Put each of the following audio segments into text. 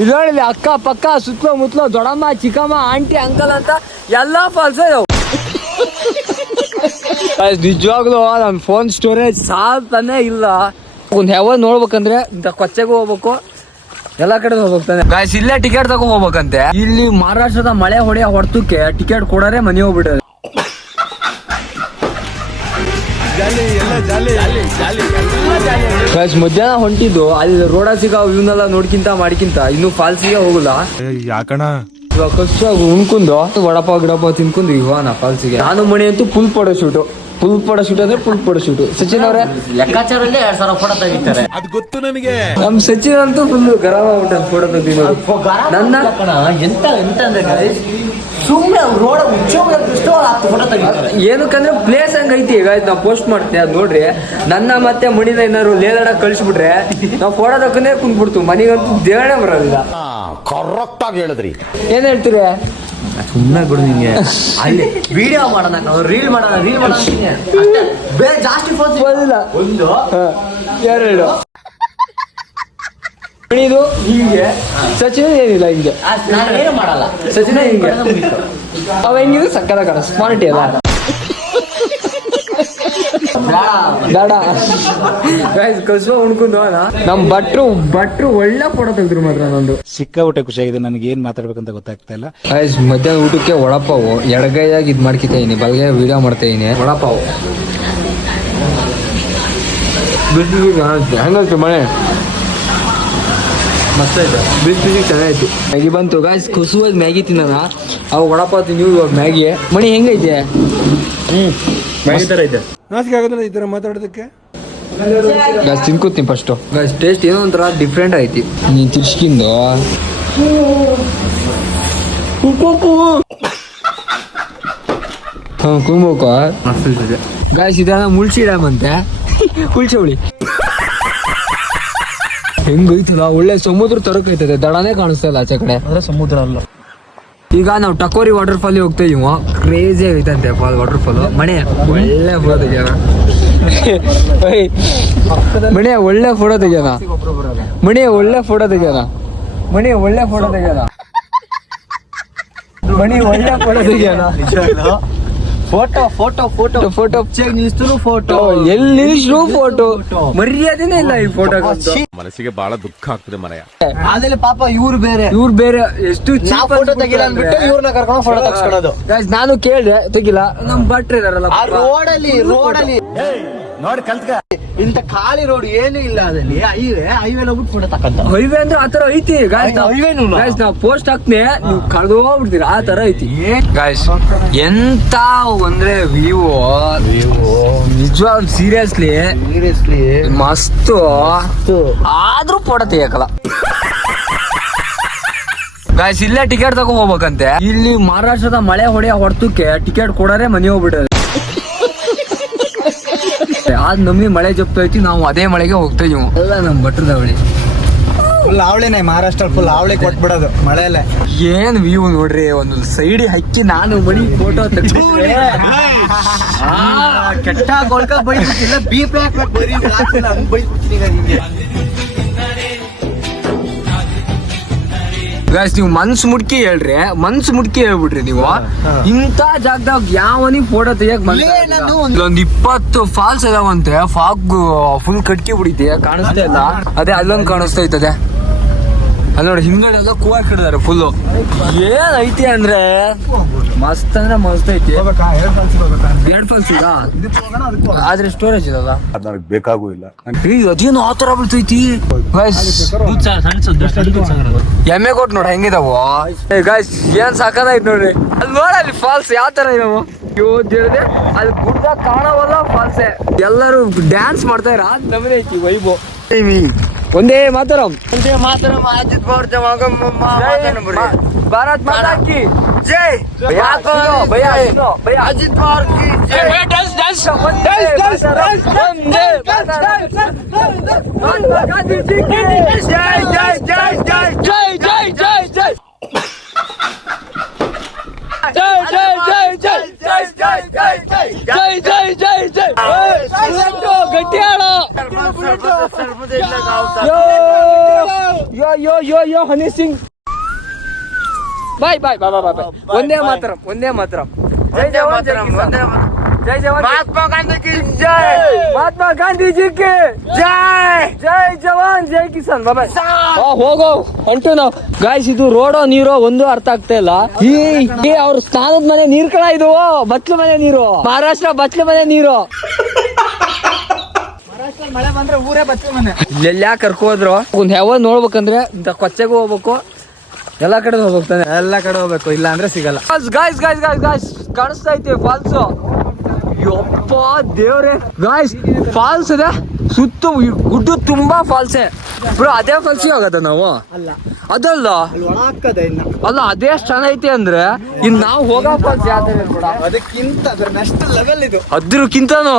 ಇದು ನೋಡಿ ಅಕ್ಕ ಪಕ್ಕ ಸುತ್ತಮುತ್ತಲ ಮುತ್ತಲು ದೊಡಮ್ಮ ಚಿಕ್ಕಮ್ಮ ಆಂಟಿ ಅಂಕಲ್ ಅಂತ ಎಲ್ಲಾ ಫಾಲ್ಸ್ ಇದಾವೆ. ನಿಜವಾಗ್ಲೂ ನನ್ನ ಫೋನ್ ಸ್ಟೋರೇಜ್ ಸಾಲ್ತಾನೆ ಇಲ್ಲ. ಒಂದು ಯಾವ ನೋಡ್ಬೇಕಂದ್ರೆ ಇಂಥ ಕೊಚ್ಚೆಗೆ ಹೋಗ್ಬೇಕು. ಎಲ್ಲಾ ಕಡೆ ಹೋಗ್ತಾನೆ. ಗಾಯ್ಸ್ ಇಲ್ಲೇ ಟಿಕೆಟ್ ತಗೊಂಡ್ ಹೋಗ್ಬೇಕಂತೆ. ಇಲ್ಲಿ ಮಹಾರಾಷ್ಟ್ರದ ಮಳೆ ಹೊಡೆಯ ಹೊಡ್ತಕ್ಕೆ ಟಿಕೆಟ್ ಕೊಡೋರೆ ಮನೆ ಹೋಗ್ಬಿಟ್ರೆ ಗಾಯ್ಸ್ ಮಧ್ಯಾಹ್ನ ಹೊಂಟಿದ್ದು ಅಲ್ಲಿ ರೋಡ ಸಿಗೋ ಇವನ್ನೆಲ್ಲ ನೋಡ್ಕಿಂತ ಮಾಡ್ಕಿಂತ ಇನ್ನು ಫಾಲ್ಸಿಗೆ ಹೋಗಲ್ಲ. ಯಾಕಣ ಇವಾಗ ಕಷ್ಟ ಉಣ್ಕೊಂಡು ವಡಪ ಗಿಡಪ ತಿನ್ಕೊಂಡು ಇವಾನ ಫಾಲ್ಸಿಗೆ ನಾನು ಮಣಿ ಅಂತೂ full photo shoot full photo shoot ಅಂದ್ರೆ ಫುಲ್ ಫೋಟೋ ಶೂಟ್ ಸಚಿನ್ ಅವರೇ? ಲೆಕ್ಕಾಚಾರಲ್ಲೇ ಎರಡ್ ಸಾವಿರ ಫೋಟೋ ತೆಗಿತಾರೆ. ಅದ್ ಗೊತ್ತು ನನಗೆ. ನಮ್ ಸಚಿನ್ ಅಂತೂ ಫುಲ್ ಗರಮ ಆಗ್ಬಿಟ್ಟು ಫೋಟೋ ತೆಗ್ದಿದ್ದು. ನನ್ನ ಕಣ ಎಂತ ಎಂತ ಅಂದ್ರೆ guys, ಸುಮ್ನೆ ರೋಡ್ ಉಚ್ಚೋಗಿಷ್ಟು ಹತ್ತು ಫೋಟೋ ತೆಗಿತಾರೆ. ಏನಕ್ಕಂದ್ರೆ ಪ್ಲೇಸ್ ಹಂಗೈತಿ ಈಗ ನಾವು ಪೋಸ್ಟ್ ಮಾಡ್ತೀವಿ ಅದ್ ನೋಡ್ರಿ. ನನ್ನ ಮತ್ತೆ ಮಣಿನ ಏನಾದ್ರು ಲೇದಾಡ ಕಳಿಸ್ಬಿಟ್ರೆ ನಾವು ಫೋಟೋ ತಕೊಂಡೇ ಕುಂದ್ಬಿಡ್ತು ಮನೆಗಂತೂ ದೇವರೇ ಬರೋದಿಲ್ಲ. ಕರೆಕ್ಟ್ ಆಗಿ ಹೇಳಿದ್ರಿ. ಏನ್ ಹೇಳ್ತೀರಿ? ಸುಮ್ಮನೆ ಬಿಡು ನಿಂಗೆ. ಅಲ್ಲಿ ವಿಡಿಯೋ ಮಾಡೋಣ ರೀಲ್ ಮಾಡೋಣ ರೀಲ್ ಮಾಡೋಣ. ಬೇರೆ ಜಾಸ್ತಿ ಫೋನ್ ಬರೋದಿಲ್ಲ ಒಂದು. ಎರಡು. ಇದು ಹಿಂಗೆ. ಸಚಿನ್ ಏನಿಲ್ಲ ಹಿಂಗೆ. ನಾನು ಏನು ಮಾಡಲ್ಲ. ಸಚಿನ ಹಿಂಗೆ. ಅವ ಹೆಂಗಿದ್ರು ಸಕ್ಕದ ಕಡ ಸ್ಮಾರ್ಟಿ ಅಲ್ಲ. ಕಸುವ ಉಣ್ಕೊಂಡು. ನಮ್ ಭಟ್ರು. ಭಟ್ರು ಒಳ್ಳೆ ಫೋಟೋ ತೆಗ್ದ್ರು ಮಾತ್ರ ನಂದು. ಸಿಕ್ಕಾಪಟ್ಟೆ ಖುಷಿಯಾಗಿದೆ. ನನಗೆ ಏನ್ ಮಾತಾಡ್ಬೇಕಂತ ಗೊತ್ತಾಗ್ತಾ ಇಲ್ಲ. ಗೈಸ್ ಮಧ್ಯಾಹ್ನ ಊಟಕ್ಕೆ ಒಳಪಾವು ಎಡಗೈಯಾಗಿ ಇದ್ ಮಾಡ್ಕಿತಾ ಇದೀನಿ. ಬಲಗೈ ವಿಡಿಯೋ ಮಾಡ್ತಾ ಇದೀನಿ. ಒಳಪಾವು ಹೆಂಗಾಯ್ತು ಮಳೆ? ಮಸ್ತ್ ಆಯ್ತು. ಬಿಸಿ ಬಿಸಿ ಚೆನ್ನಾಗಿತ್ತು. ಮ್ಯಾಗಿ ಬಂತು. ಗಾಯ್ಸ್ ಕುಸುವಾಗಿ ಮ್ಯಾಗಿ ತಿನ್ನೋಣ. ಅವು ವಡಪಾವ್ ತಿಂದ್ವಿ ಇವಾಗ ಮ್ಯಾಗಿ ಮಣಿ ಹೆಂಗೈತೆ? ನಾಚಿಕೆ ಆಗೋದಿಲ್ಲ ಈ ತರ ಮಾತಾಡೋದಕ್ಕೆ? ಗಾಯ್ಸ್ ತಿನ್ಕೋತೀನಿ ಫಸ್ಟು ಗಾಯ್ಸ್ ಟೇಸ್ಟ್ ಏನೋ ಒಂಥರ ಡಿಫ್ರೆಂಟ್ ಐತಿ. ನೀನ್ ತಿರ್ಸ್ಕಿಂದು. ಹಾಂ ಕುಂಬೋಕ ಗಾಯ್ಸ್ ಇದನ್ನ ಮುಳ್ಸಿ ಡ್ಯಾಮ್ ಅಂತೆ. ಹುಳಿ. ಹೆಂಗೈತಲ್ಲ ಒಳ್ಳೆ ಸಮುದ್ರ ತರಕೈತದೆ ದಡನೇ ಕಾಣಿಸ್ತಾ ಇಲ್ಲ ಆಚೆ ಕಡೆ. ಅಂದ್ರೆ ಸಮುದ್ರ ಅಲ್ಲ. ಈಗ ನಾವು ಟಕೋರಿ ವಾಟರ್ ಫಾಲ್ ಹೋಗ್ತಾ ಇದೀವ ಕ್ರೇಜಿ ಆಗೈತಂತೆ ಫಾಲ್ ವಾಟರ್ ಫಾಲ್ ಮಣೆ ಒಳ್ಳೆ ಫೋಟೋ ತೆಗಿಯೋಣ ಮಣೆ ಒಳ್ಳೆ ಫೋಟೋ ತೆಗಿಯೋಣ ಮಣಿ ಒಳ್ಳೆ ಫೋಟೋ ತೆಗಿಯೋಣ ಮಣಿ ಒಳ್ಳೆ ಫೋಟೋ ತೆಗಿಯೋಣ ಮಣಿ ಒಳ್ಳೆ ಫೋಟೋ ತೆಗ್ಯಾನ. ಫೋಟೋ ಫೋಟೋ ಫೋಟೋ ಫೋಟೋ ನಿಲ್ಸಿದ್ರು ಫೋಟೋ ಎಲ್ಲಿ ನಿಲ್ಸ್ರು ಫೋಟೋ ಮರ್ಯಾದೆನೇ ಇಲ್ಲ ಈ ಫೋಟೋ ಮನಸ್ಸಿಗೆ ಬಹಳ ದುಃಖ ಆಗ್ತದೆ ಮರೆಯ ಆಮೇಲೆ ಪಾಪ ಇವ್ರು ಬೇರೆ. ಇವ್ರು ಬೇರೆ ಎಷ್ಟು ಚಾ ಫೋಟೋ ತೆಗಿಲ್ಲ ಅಂದ್ಬಿಟ್ಟು ಇವ್ರನ್ನ ಕರ್ಕೊಂಡು ಫೋಟೋ ತಗ್ಸ್ಕೊಳೋದು ನಾನು ಕೇಳಿದೆ ತೆಗಿಲ್ಲ. ನಮ್ ಭಟ್ರು ಇದಾರಲ್ಲ ಆ ರೋಡಲ್ಲಿ ರೋಡಲ್ಲಿ ನೋಡಿ ಕಲ್ತ್ಕ. ಇಂತ ಖಾಲಿ ರೋಡ್ ಏನು ಇಲ್ಲ ಅದಲ್ಲಿ ಹೈವೇ ಹೈವೇ ಹೋಗ್ಬಿಟ್ಟು ಫೋಟೋ ತಕ್ಕಂತ ಹೈವೇ ಅಂದ್ರೆ ಆತರ ಐತಿ. ಗಾಯ್ಸ್ ಹೈವೇ ನೋಡಿ ಗಾಯ್ಸ್ ನಾವು ಪೋಸ್ಟ್ ಹಾಕ್ನೆ ನೀವು ಕಳೆದು ಹೋಗ್ಬಿಡ್ತೀರ? ಆ ತರ ಐತಿ. ಗಾಯ್ಸ್ ಎಂತ ಅಂದ್ರೆ ವಿವೋ ನಿಜವಾಗ್ ಸೀರಿಯಸ್ಲಿ ಸೀರಿಯಸ್ಲಿ ಮಸ್ತ್. ಆದ್ರೂ ಫೋಟೋ ತೆಗಿಯಕಲ್ಲ ಗಾಯ್ಸ್ ಇಲ್ಲೇ ಟಿಕೆಟ್ ತಗೊಂಡ್ ಹೋಗ್ಬೇಕಂತೆ. ಇಲ್ಲಿ ಮಹಾರಾಷ್ಟ್ರದ ಮಳೆ ಹೊಡೆಯ ಹೊಡ್ತಕ್ಕೆ ಟಿಕೆಟ್ ಕೊಡೋರೆ ಮನೆ ಹೋಗ್ಬಿಟ್ರೆ. ಆದ್ ನಮ್ಗೆ ಮಳೆ ಜಪ್ತಾ ಐತಿ ನಾವು ಅದೇ ಮಳೆಗೆ ಹೋಗ್ತಾ ಇದೀವಿ. ಎಲ್ಲ ನಮ್ ಭಟ್ರದವಳಿ ಫುಲ್ ಅವಳಿನೇ ಮಹಾರಾಷ್ಟ್ರ ಫುಲ್ ಅವಳಿ ಕೊಟ್ಬಿಡೋದು ಮಳೆಯಲ್ಲೇ. ಏನ್ ವ್ಯೂ ನೋಡ್ರಿ ಒಂದು ಸೈಡ್ ಹಕ್ಕಿ ನಾನು ಬಳಿ ಫೋಟೋ ಕೆಟ್ಟ ಬೈದ್ಬಿಟ್ಟಿಲ್ಲ ಬಿ ಪ್ಯಾಕ್ ಬರೀ? ಹಂಗ್ ಬೈದ್ಬಿಡ್ತೀನಿ ಗಾಯ್ಸ್ ನೀವು ಮನ್ಸು ಮುಡ್ಕಿ ಹೇಳ್ರಿ ಮನ್ಸು ಮುಡ್ಕಿ ಹೇಳ್ಬಿಡ್ರಿ ನೀವು. ಇಂತ ಜಾಗದಾಗ ಯಾವನಿಗೆ ಫೋಟೋ ತೆಗಿಯಕ್ ಒಂದ್ ಇಪ್ಪತ್ತು ಫಾಲ್ಸ್ ಅದಾವಂತೆ ಫಾಗ್ ಫುಲ್ ಕಟ್ಕಿ ಬಿಡಿತಿ ಕಾಣಿಸ್ತಾ ಇಲ್ಲ? ಅದೇ ಅಲ್ಲೊಂದು ಕಾಣಿಸ್ತಾ ಇರ್ತದೆ ಅಲ್ಲಿ ನೋಡಿ ಹಿಂದ್ಗಡೆ ಎಲ್ಲ ಕೂವ ಹಿಡಿದಾರೆ ಫುಲ್ ಏನ್ ಐತಿ ಅಂದ್ರೆ? ಮಸ್ತ್ ಅಂದ್ರೆ ಮಸ್ತ್ ಐತಿ. ಎರಡ್ ಫಾಲ್ಸ್ ಆದ್ರೆ ಸ್ಟೋರೇಜ್ ಇದಲ್ಲ ಅದ್ ನನಗೆ ಬೇಕಾಗೂ ಇಲ್ಲ. ಅದೇನು ಆ ತರ ಬೀಳ್ತೈತಿ? ಗಾಯ್ಸ್ ಎಮ್ಮೆ ಕೊಟ್ಟು ನೋಡಿ ಹೆಂಗಿದಾವು? ಏ ಗಾಯ್ಸ್ ಏನ್ ಸಾಕದಾಯ್ತು ನೋಡ್ರಿ ಅಲ್ಲಿ ನೋಡ ಅಲ್ಲಿ ಫಾಲ್ಸ್ ಯಾವ ತರ ಇದಾವು. ಅಯ್ಯೋ ದೇವ್ರೇ ಅಲ್ಲಿ ಗುಡ್ಡ ಕಾಣವಲ್ಲ ಫಾಲ್ಸ್ ಎಲ್ಲರೂ ಡ್ಯಾನ್ಸ್ ಮಾಡ್ತಾ ಇರ ಅದ್ ನಮನೆ ಐತಿ ವೈಬೋ ಒಂದೇ ಮಾತಾರಂ ಒಂದೇ ಮಾತ್ರ ಅಜಿತ್ ಪವಾರ್ ಭಾರತ್ ಮಾತಾ ಕಿ ಜೈ ಯಾಕೋ ಭಯ ಭಯ ಅಜಿತ್ ಪವಾರ್ ಕಿ ಜೈ. ಡ್ಯಾನ್ಸ್ ಡ್ಯಾನ್ಸ್ ಒಂದೇ ಮಹಾತ್ಮ ಗಾಂಧೀಜಿ ಕಿ ಜೈ ಜೈ ಜೈ ಜೈ ಜೈ ಜೈ ಜೈ ಜೈ ಜೈ ಜೈ ಜೈ ಜೈ ಜೈ ಜೈ ಜೈ ಜೈ ಜೈ ಜೈ ಜೈ ಗಟ್ಟಿ ಆಡೋ ಯೋ ಯೋ ಯೋ ಯೋ ಹನಿ ಸಿಂಗ್ ಬಾಯ್ ಬಾಯ್ ಬಾಯ್ ಬಾಯ್ ಬಾಯ್ ಒಂದೇ ಮಾತ್ರ ಒಂದೇ ಮಾತ್ರ ಜೈ ಜವಾನ್ ಜೈ ಜವಾನ್ ಮಹಾತ್ಮ ಗಾಂಧಿ ಕಿ ಜೈ ಮಹಾತ್ಮಾ ಗಾಂಧೀಜಿ ಕಿ ಜೈ ಜೈ ಜವಾನ್ ಜೈ ಕಿಸಾನ್ ಬಾಬಾ ಹೋಗೋ ಹೊಂಟು ನಾವು ಗಾಯ್ಸ್ ಇದು ರೋಡೋ ನೀರೋ ಒಂದು ಅರ್ಥ ಆಗ್ತಾ ಇಲ್ಲ ಈ ಈ ಅವ್ರ ಸ್ನಾನದ ಮನೆ ನೀರ್ ಕಳ ಇದು ಬತ್ಲು ಮನೆ ನೀರು ಮಹಾರಾಷ್ಟ್ರ ಬತ್ಲು ಮನೆ ನೀರು ಮಳೆ ಬಂದ್ರೆ ಊರೇ ಬಚ್ಚ ಮನೆ. ಇಲ್ಲೆಲ್ಲ ಕರ್ಕೊ ಹೋದ್ರು? ಒಂದ್ ಯಾವ ನೋಡ್ಬೇಕಂದ್ರೆ ಕೊಚ್ಚೆಗೂ ಹೋಗ್ಬೇಕು. ಎಲ್ಲಾ ಕಡೆ ಹೋಗ್ತಾನೆ ಎಲ್ಲ ಕಡೆ ಹೋಗ್ಬೇಕು ಇಲ್ಲ ಅಂದ್ರೆ ಸಿಗಲ್ಲ ಗಾಯ್ಸ್ ಗಾಯ್ಸ್ ಗಾಯ್ಸ್ ಗಾಯ್ಸ್ ಕಾಣಿಸ್ತಾ ಐತೆ ಫಾಲ್ಸ್ ಯಪ್ಪ ದೇವ್ರೆ. ಗಾಯ್ಸ್ ಫಾಲ್ಸ್ ಇದೆ. ಸುತ್ತ ಗುಡ್ಡು ತುಂಬಾ ಫಾಲ್ಸೆ ಬ್ರೋ ಅದೇ ಫಾಲ್ಸ್ ಹೋಗದ ನಾವು? ಅಲ್ಲ. ಅದಲ್ಲ. ಅಲ್ಲಿ ಅದೇ ಎಷ್ಟು ಐತಿ ಅಂದ್ರೆ ಇನ್ ನಾವು ಹೋಗಪ್ಪ ಜಾತ್ರೆ ಅದಕ್ಕಿಂತ ಅದ್ರ ನೆಕ್ಸ್ಟ್ ಲೆವೆಲ್ ಇದು. ಅದ್ರಕ್ಕಿಂತನೂ.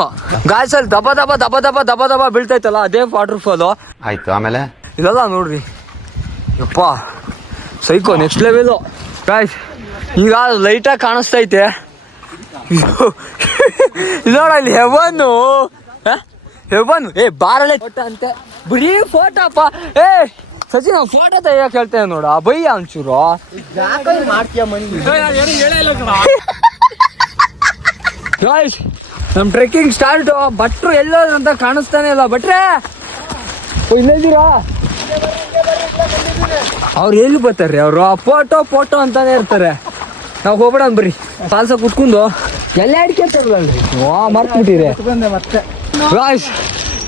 ಗಾಯ್ಸ್ ಅಲ್ಲಿ ದಬ ದಬ ದಬ ದಬ ದಬ ದಬ ಬೀಳ್ತೈತಲ್ಲ ಅದೇ ವಾಟರ್ ಫಾಲ್ ಆಯ್ತು ಆಮೇಲೆ? ಇದೆಲ್ಲ ನೋಡ್ರಿ. ಯಪ್ಪ ಸೈಕೋ ನೆಕ್ಸ್ಟ್ ಲೆವೆಲು ಗಾಯ್ಸ್ ಈಗ ಲೈಟಾಗಿ ಕಾಣಿಸ್ತೈತೆ. ನೋಡಲ್ಲಿ ಹೆವನು ಹೆವನ್ ಏ ಬಾರಳೆ. ಫೋಟೋ ಅಂತೆ. ಬರೀ ಫೋಟೋಪ್ಪ ಏ ಸಚಿನ್ ಫೋಟೋ ತೆಗಿಯಕ್ಕೆ ಹೇಳ್ತೇನೆ ನೋಡ. ಬೈಯ ಅಂಚೂರು ನಮ್ ಟ್ರೆಕ್ಕಿಂಗ್ ಸ್ಟಾರ್ಟ್ ಭಟ್ರು ಎಲ್ಲೋದ್ರು ಅಂತ ಕಾಣಿಸ್ತಾನೆ ಇಲ್ಲ. ಭಟ್ರೆ! ಇಲ್ಲಿದ್ದೀರಾ ಅವ್ರು ಎಲ್ಲಿ ಬರ್ತಾರೆ ಅವರು? ಫೋಟೋ ಫೋಟೋ ಅಂತಾನೆ ಇರ್ತಾರೆ. ನಾವು ಹೋಗ್ಬೇಡ ಬರ್ರಿ. ಪಾಲ್ಸ ಕುತ್ಕೊಂಡು. ಎಲ್ಲ ಮರ್ತ್ಬಿಟ್ಟಿರಿ ಬಂದೆ ಮತ್ತೆ ಗಾಯ್ಸ್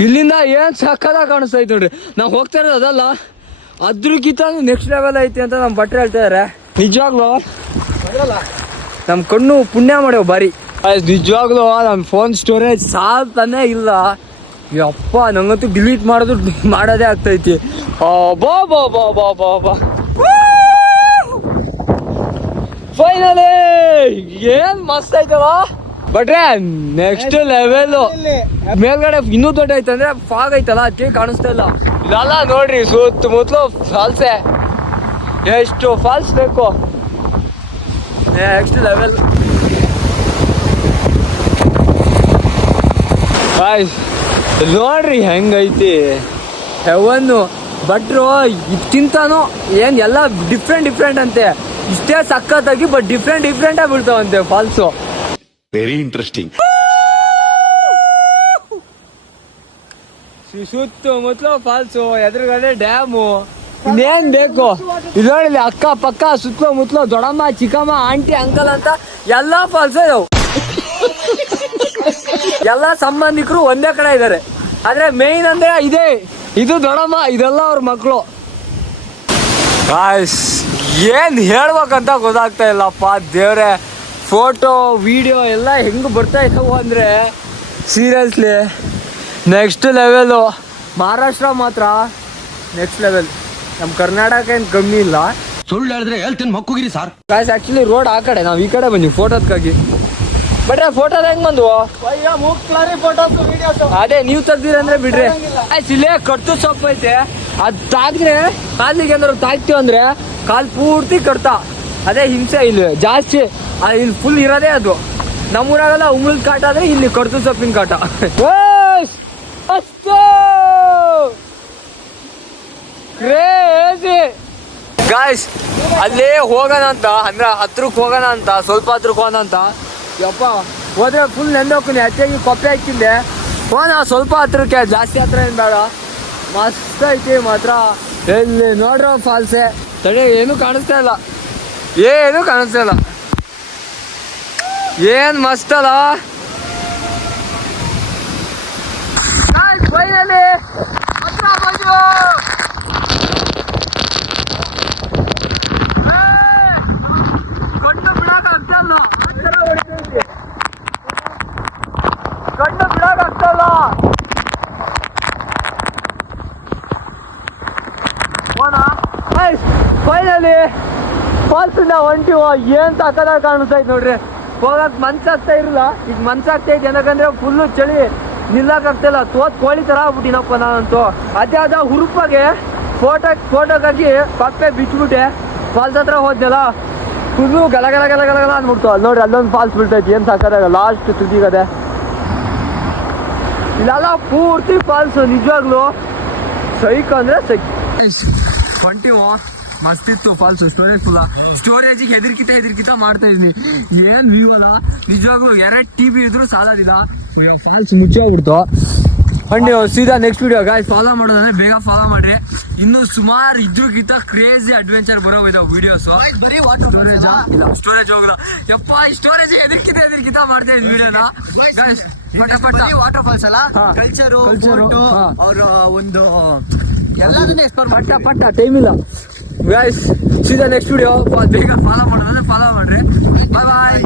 ಇಲ್ಲಿಂದ ಏನ್ ಸಕ್ಕದಾಗ ಕಾಣಿಸ್ತೈತೆ ನೋಡ್ರಿ. ನಾವು ಹೋಗ್ತಾ ಇರೋದು ಅದಲ್ಲ. ಅದ್ರಕ್ಕಿಂತ ನೆಕ್ಸ್ಟ್ ಲೆವೆಲ್ ಐತಿ ಅಂತ ನಮ್ಮ ಭಟ್ರು ಹೇಳ್ತಾ ಇದಾರೆ. ನಿಜವಾಗ್ಲೂ? ನಮ್ಮ ಕಣ್ಣು ಪುಣ್ಯ ಮಾಡ್ಯಾವ ಬಾರಿ. ನಿಜವಾಗ್ಲು ನನ್ನ ಫೋನ್ ಸ್ಟೋರೇಜ್ ಸಾಲ್ತಾನೆ ಇಲ್ಲ. ಯಪ್ಪ ನಂಗಂತೂ ಡಿಲೀಟ್ ಮಾಡೋದು ಮಾಡೋದೇ ಆಗ್ತೈತಿ. ಬಾ ಬಾ ಬಾ ಬಾ ಬಾ ಬಾ. ಫೈನಲಿ ಏನ್ ಮಸ್ತ್ ಐತವ? ಬಟ್ರೆ ನೆಕ್ಸ್ಟ್ ಲೆವೆಲ್ ಮೇಲ್ಗಡೆ ಇನ್ನೂ ದೊಡ್ಡ ಅಂದ್ರೆ ಫಾಗ್ ಐತಲ್ಲ, ಅದಕ್ಕೆ ಕಾಣಿಸ್ತಾ ಇಲ್ಲ. ಇದೆಲ್ಲ ನೋಡ್ರಿ ಸುತ್ತಮುತ್ತಲು ಫಾಲ್ಸೆ ಎಷ್ಟು ಫಾಲ್ಸ್ ಬೇಕು? ನೆಕ್ಸ್ಟ್ ಲೆವೆಲ್ ನೋಡ್ರಿ ಹೆಂಗೈತಿ. ಹೆವನ್ನು ಬಟ್ರು ಇದಕ್ಕಿಂತನೂ ಏನು ಎಲ್ಲ ಡಿಫ್ರೆಂಟ್ ಡಿಫ್ರೆಂಟ್ ಅಂತೆ. ಇಷ್ಟೇ ಸಕ್ಕತ್ತಾಗಿ ಬಟ್ ಡಿಫ್ರೆಂಟ್ ಡಿಫ್ರೆಂಟಾಗಿ ಬೀಳ್ತಾವಂತೆ ಫಾಲ್ಸು ವೆರಿ ಇಂಟ್ರೆಸ್ಟಿಂಗ್ ಸುತ್ತಮುತ್ತಲು ಫಾಲ್ಸು ಎದುರುಗಡೆ ಡ್ಯಾಮು ಇನ್ನೇನ್ ಬೇಕು? ಇದರಲ್ಲಿ ಅಕ್ಕ ಪಕ್ಕ, ಸುತ್ತಲೂ ಮುತ್ತಲು ದೊಡಮ್ಮ ಚಿಕ್ಕಮ್ಮ, ಆಂಟಿ ಅಂಕಲ್ ಅಂತ ಎಲ್ಲಾ ಫಾಲ್ಸ್ ಇದಾವು. ಎಲ್ಲಾ ಸಂಬಂಧಿಕರು ಒಂದೇ ಕಡೆ ಇದ್ದಾರೆ ಆದ್ರೆ ಮೇನ್ ಅಂದ್ರೆ ಇದೇ. ಇದು ದೊಡಮ್ಮ ಇದೆಲ್ಲ ಅವ್ರ ಮಕ್ಕಳು ಏನ್ ಹೇಳ್ಬೇಕಂತ ಗೊತ್ತಾಗ್ತಾ ಇಲ್ಲಪ್ಪ ದೇವ್ರೆ. ಫೋಟೋ ವಿಡಿಯೋ ಎಲ್ಲ ಹೆಂಗೆ ಬರ್ತಾ ಇದ್ದಾವು ಅಂದ್ರೆ ಸೀರಿಯಸ್ಲಿ ನೆಕ್ಸ್ಟ್ ಲೆವೆಲು ಮಹಾರಾಷ್ಟ್ರ ಮಾತ್ರ ನೆಕ್ಸ್ಟ್ ಲೆವೆಲ್ ನಮ್ಮ ಕರ್ನಾಟಕ ಏನು ಕಮ್ಮಿ ಇಲ್ಲ. ಸುಳ್ಳು ಹೇಳಿದ್ರೆ ಹೇಳ್ತೀನಿ ಮಕ್ಕುಗಿರಿ ಸರ್ ಗಾಯ್ಸ್ ಆಕ್ಚುಲಿ ರೋಡ್ ಆ ಕಡೆ ನಾವು ಈ ಕಡೆ ಬನ್ನಿ ಫೋಟೋದಕ್ಕಾಗಿ ಬಟ್ ಫೋಟೋದ ಹೆಂಗ್ ಬಂದ್ವು? ಅಯ್ಯೋ ಮೂಕ್ಲಾರಿ ಫೋಟೋಸ್ ವಿಡಿಯೋಸ್ ಅದೇ ನೀವು ತೆಗ್ದಿರ ಅಂದ್ರೆ ಬಿಡ್ರಿ. ಆಯ್ತು ಇಲ್ಲೇ ಕಟ್ಟು ಸೊಪ್ಪು ಐತೆ. ಅದು ತಾಗಿದ್ರೆ ಕಾಲಿಗೆ ಏನಾದ್ರು ತಾಗ್ತೀವಿ ಅಂದ್ರೆ ಕಾಲ್ ಪೂರ್ತಿ ಕಟ್ತಾ ಅದೇ ಹಿಂಸೆ ಇಲ್ಲಿ ಜಾಸ್ತಿ. ಆ, ಇಲ್ಲಿ ಫುಲ್ ಇರೋದೇ ಅದು. ನಮ್ಮೂರಾಗಲ್ಲ ಉಮ್ಳದ ಕಾಟ ಆದ್ರೆ ಇಲ್ಲಿ ಕಡ್ದು ಸೊಪ್ಪಿನ ಕಾಟ. ಗಾಯ್ಸ್ ಅಲ್ಲೇ ಹೋಗೋಣ ಅಂತ ಅಂದ್ರೆ ಹತ್ರಕ್ಕೆ ಹೋಗೋಣ ಅಂತ ಸ್ವಲ್ಪ ಹತ್ರಕ್ಕೆ ಹೋಗೋಣ ಅಂತ. ಯಪ್ಪ ಹೋದ್ರೆ ಫುಲ್ ನೆಂದೋಗ್ತೀನಿ ಹೆಚ್ಚಾಗಿ ಕೊಪ್ಪೆ ಹಾಕಿಂದೆ ಹೋಣ ಸ್ವಲ್ಪ ಹತ್ರಕ್ಕೆ ಜಾಸ್ತಿ ಹತ್ರ ಏನು ಬೇಡ. ಮಸ್ತ್ ಐತಿ ಮಾತ್ರ. ಎಲ್ಲಿ ನೋಡ್ರ ಫಾಲ್ಸೆ ತಡೆ ಏನು ಕಾಣಿಸ್ತಾ ಇಲ್ಲ. ಏನು ಕಾಣಿಸ್ತಾ ಇಲ್ಲ. ಏನ್ ಮಸ್ತ್ ಅಲ್ಲ ಫೈನಲಿ ಫೈನಲಿ ಫಾಲ್ಸ್ ಇಂದ ಹೊಂಟಿವ ಏನ್ ತಾಕದಾಗ ಕಾಣಿಸ್ತೈತೆ ನೋಡ್ರಿ. ಹೋಗಕ್ ಮನ್ಸಾಗ್ತಾ ಇರಲ್ಲ ಈಗ ಇದೆ ಏನಕಂದ್ರೆ ಫುಲ್ಲು ಚಳಿ ನಿಲ್ಲಕ್ ಆಗ್ತಿಲ್ಲ ತೋತ್ ಕೋಳಿ ತರ ಆಗ್ಬಿಟ್ಟಿನಪ್ಪ ನಾನಂತೂ. ಅದೇ ಅದ ಹುರುಪಾಗೆ ಫೋಟೋ ಫೋಟೋಗಾಗಿ ಪಕ್ಕೆ ಬಿಚ್ಬಿಟ್ಟೆ ಫಾಲ್ಸ್ ಹತ್ರ ಹೋದ್ನಲ್ಲ ಫುಲ್ಲು ಗಲ ಗಲ ಗಲ ಗಲ ಗಲ ಅಂದ್ಬಿಡ್ತು. ಅಲ್ಲಿ ನೋಡ್ರಿ, ಅಲ್ಲೊಂದು ಫಾಲ್ಸ್ ಬಿಡ್ತೈತಿ. ಏನ್ ಸಾಕಾದಾಗ ಲಾಸ್ಟ್ ತುದಿಗದೆ. ಇಲ್ಲೆಲ್ಲ ಪೂರ್ತಿ ಫಾಲ್ಸ್ ನಿಜವಾಗ್ಲು ಸೈಕ್ ಅಂದ್ರೆ ಸೈಕ್. ಕಂಟಿನ್ಯೂ ಮಸ್ತ್ ಇತ್ತು ಫಾಲ್ಸ್ ಸ್ಟೋರೇಜ್ ಫುಲ್ಲ ಸ್ಟೋರೇಜ್ ಹೆದರ್ಕಿತ ಹೆದರ್ಕಿತ ಮಾಡ್ತಾ ಇದೀನಿ ಏನ್ ವ್ಯೂ ಅಲ್ಲ? ನಿಜವಾಗ್ಲೂ ಎರಡ್ ಟಿ ಬಿ ಇದ್ರು ಸಾಲದಿಲ್ಲ. ಫಾಲ್ಸ್ ಮುಚ್ಚೋಗ್ಬಿಡ್ತು ಅಂಡ್ ಸೀದಾ ನೆಕ್ಸ್ಟ್ ವಿಡಿಯೋ ಗಾಯ್ಸ್ ಫಾಲೋ ಮಾಡೋದಂದ್ರೆ ಬೇಗ ಫಾಲೋ ಮಾಡ್ರಿ. ಇನ್ನು ಸುಮಾರು ಇದ್ರಕ್ಕಿಂತ ಕ್ರೇಜಿ ಅಡ್ವೆಂಚರ್ ಬರೋ ಇದಾವೆ ವಿಡಿಯೋಸ್ ಬರೀ ವಾಟರ್ ಸ್ಟೋರೇಜ್ ಇಲ್ಲ ಸ್ಟೋರೇಜ್ ಹೋಗಲ್ಲ. ಯಪ್ಪ ಈ ಸ್ಟೋರೇಜ್ ಎದಕ್ಕಿಂತ ಎದಕ್ಕಿಂತ ಮಾಡ್ತಾ ಇದ್ವಿ ವಿಡಿಯೋನ ಗಾಯ್ಸ್ ಪಟ ಪಟ. ವಾಟರ್ ಫಾಲ್ಸ್ ಅಲ್ಲ. ಕಲ್ಚರು ಹಾ. ಅವರ ಒಂದು ಎಲ್ಲದನ್ನ ಎಕ್ಸ್ಪ್ಲೋರ್ ಪಟ್ಟ ಪಟ್ಟ ಟೈಮ್ ಇಲ್ಲ. ಗೈಸ್ ಸೀದಾ ನೆಕ್ಸ್ಟ್ ವಿಡಿಯೋ ಬೇಗ ಫಾಲೋ ಮಾಡೋದಾದ್ರೆ ಫಾಲೋ ಮಾಡ್ರಿ. Bye bye